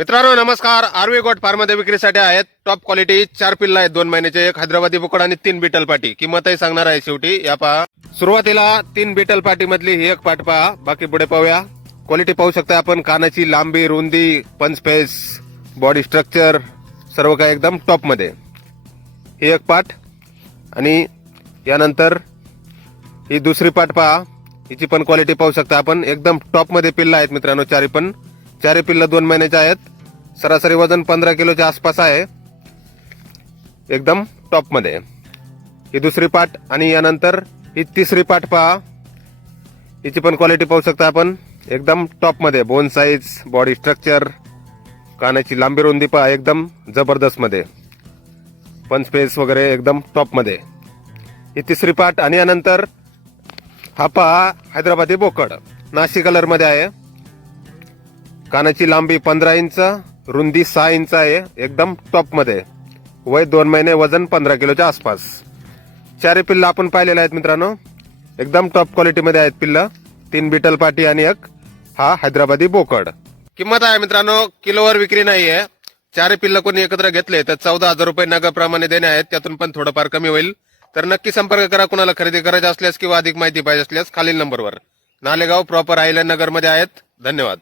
मित्रांनो नमस्कार. आरवी गोट फार्ममध्ये विक्रीसाठी आहेत. टॉप क्वालिटी चार पिल्ला आहेत दोन महिन्याचे. एक हैदराबादी बोकड आणि तीन बिटल पाटी. किंमतही सांगणार आहे शेवटी. या पहा. सुरुवातीला तीन बिटल पाटी मधली ही एक पाट पहा. बाकी पुढे पाहूया. क्वालिटी पाहू शकता आपण. कानाची लांबी रुंदी पंचफेस बॉडी स्ट्रक्चर सर्व काही एकदम टॉपमध्ये. ही एक पाट. आणि यानंतर ही दुसरी पाट पहा. हिची पण क्वालिटी पाहू शकता आपण. एकदम टॉपमध्ये पिल्ला आहेत मित्रांनो चारी पण. चारी पिल्ल दोन महिन्याचे आहेत. सरासरी वजन पंधरा किलोच्या आसपास आहे. एकदम टॉपमध्ये ही दुसरी पाट आणि यानंतर ही तिसरी पाट पहा. हिची पण क्वालिटी पाहू शकता आपण. एकदम टॉपमध्ये बोन साईज बॉडी स्ट्रक्चर कानाची लांबी रुंदी पहा. एकदम जबरदस्तमध्ये पंच स्पेस वगैरे एकदम टॉपमध्ये ही तिसरी पाट आणि यानंतर हा पहा हैदराबादी बोकड. नाशिक कलरमध्ये आहे. कानाची लांबी पंधरा इंच रुंदी सहा इंच आहे एकदम टॉपमध्ये वय दोन महिने वजन पंधरा किलोच्या आसपास. चारही पिल्लं आपण पाहिलेले आहेत मित्रांनो. एकदम टॉप क्वालिटीमध्ये आहेत पिल्ल. तीन बिटल पाटी आणि एक हा हैदराबादी बोकड. किंमत आहे मित्रांनो किलोवर विक्री नाही आहे चार पिल्ल कोणी एकत्र घेतले तर चौदा हजार रुपये नगाप्रमाणे देणे आहेत. त्यातून पण थोडंफार कमी होईल. तर नक्की संपर्क करा कुणाला खरेदी करायची असल्यास किंवा अधिक माहिती पाहिजे असल्यास खालील नंबरवर. नालेगाव प्रॉपर आयलंड नगरमध्ये आहेत. धन्यवाद.